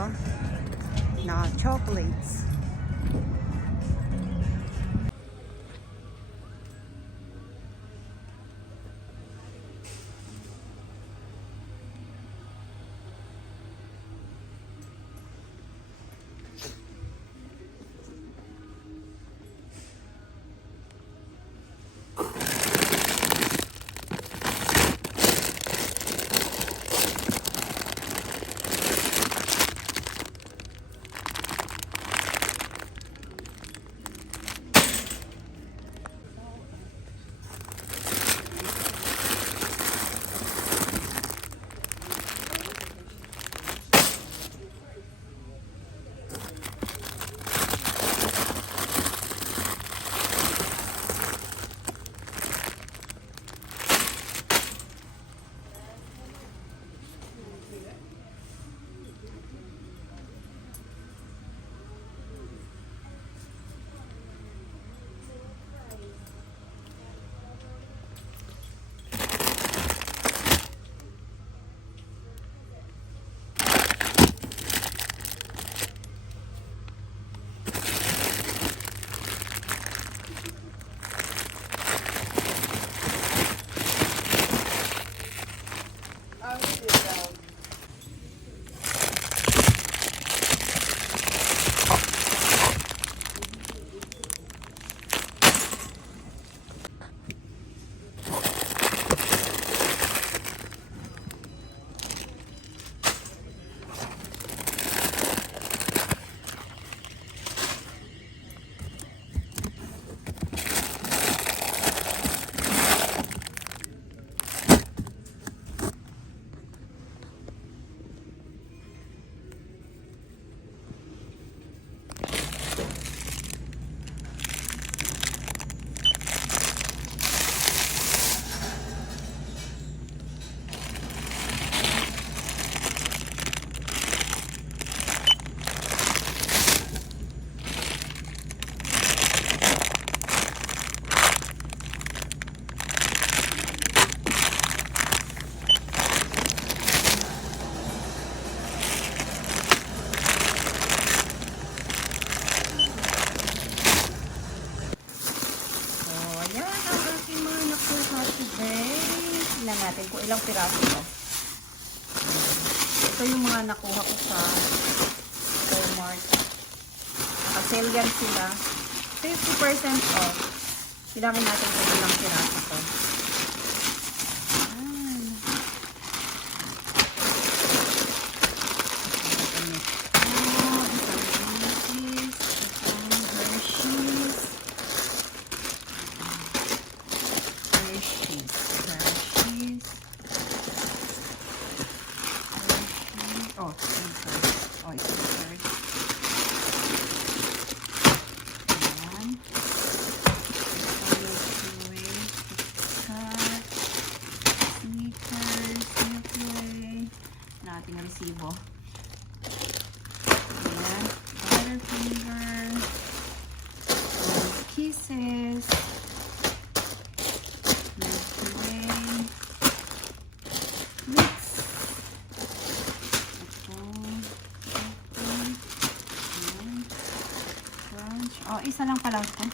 to na chocolates. Natin kung ilang piraso to. Ito yung mga nakuha ko sa Walmart. Naka-sale yan sila. 50% off. Bilangin natin kung ilang piraso to. Ating resibo. Ayan. Butterfinger. Kisses. Milky Way. Mix. Ito. Ayan. Crunch. Oh, isa lang pala ito.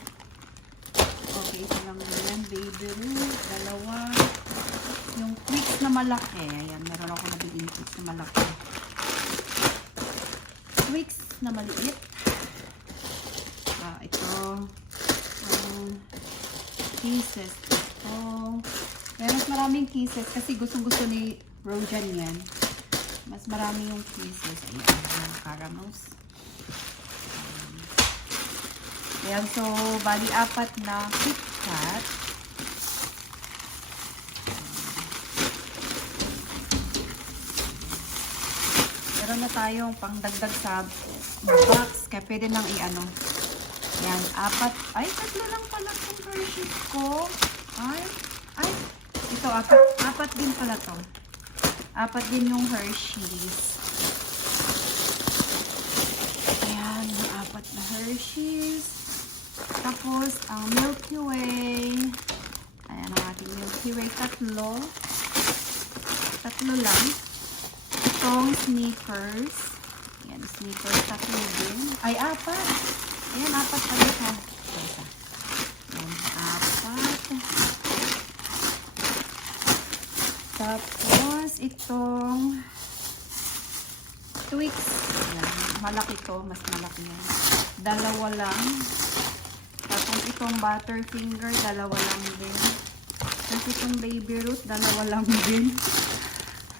Okay, isa lang yan. Baby Ruth. Dalawa. Yung Twix na malaki. Ayan, meron ako nabiging Twix na malaki. Twix na maliit. Ito. Kisses. Ito. Meron maraming kisses kasi gustong-gusto ni Rojan yan. Mas marami yung kisses. Ayan, yung caramels. Ayan, so, bali 4 na KitKat. Meron na tayong pangdagdag sa box. Kaya pwede nang i-ano. Yan, 4. Ay, 3 lang pala itong Hershey's ko. Ay. Ito, 4 din pala to. 4 din yung Hershey's. Ayan, yung 4 na Hershey's. Tapos, ang Milky Way. Ayan ang ating Milky Way. 3 lang. Itong Snickers. Ayan, Sneakers, tatlo din. Ay, apat. Ayan, apat pala ha. Isa. Ayan, apat. Tapos, itong Twix. Ayan, malaki to. Mas malaki yan. Dalawa lang. Tapos, itong Butterfinger, dalawa lang din. Tapos, itong Baby Ruth, dalawa lang din.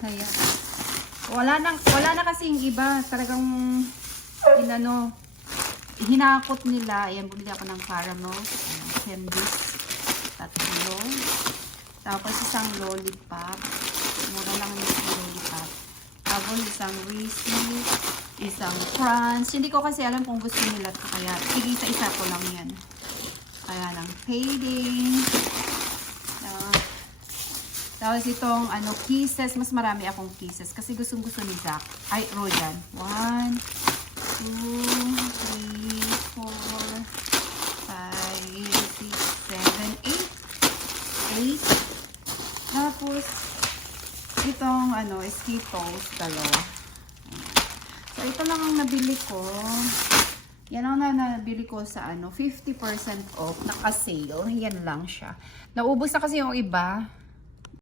Ayan. Wala na kasi yung iba. Talagang, hinakot nila. Ayan, bumili ako ng caramel. Ayan, candies. Tatlo. Tapos, isang lollipop. Mura lang yung isang lollipop. Tapos, isang Reese's. Isang crunch. Hindi ko kasi alam kung gusto nila ito. Kaya, isa-isa ko lang yan. Kaya lang, payday. Tapos itong kisses, mas marami akong kisses kasi gustong-gusto ni Zach. Ay, Rojan. 1, 2, 3, 4, 5, 6, 7, 8. Tapos itong Skittles, dalawa. So ito lang ang nabili ko. Yan ang nabili ko sa 50% off, naka-sale. Yan lang siya. Naubos na kasi yung iba.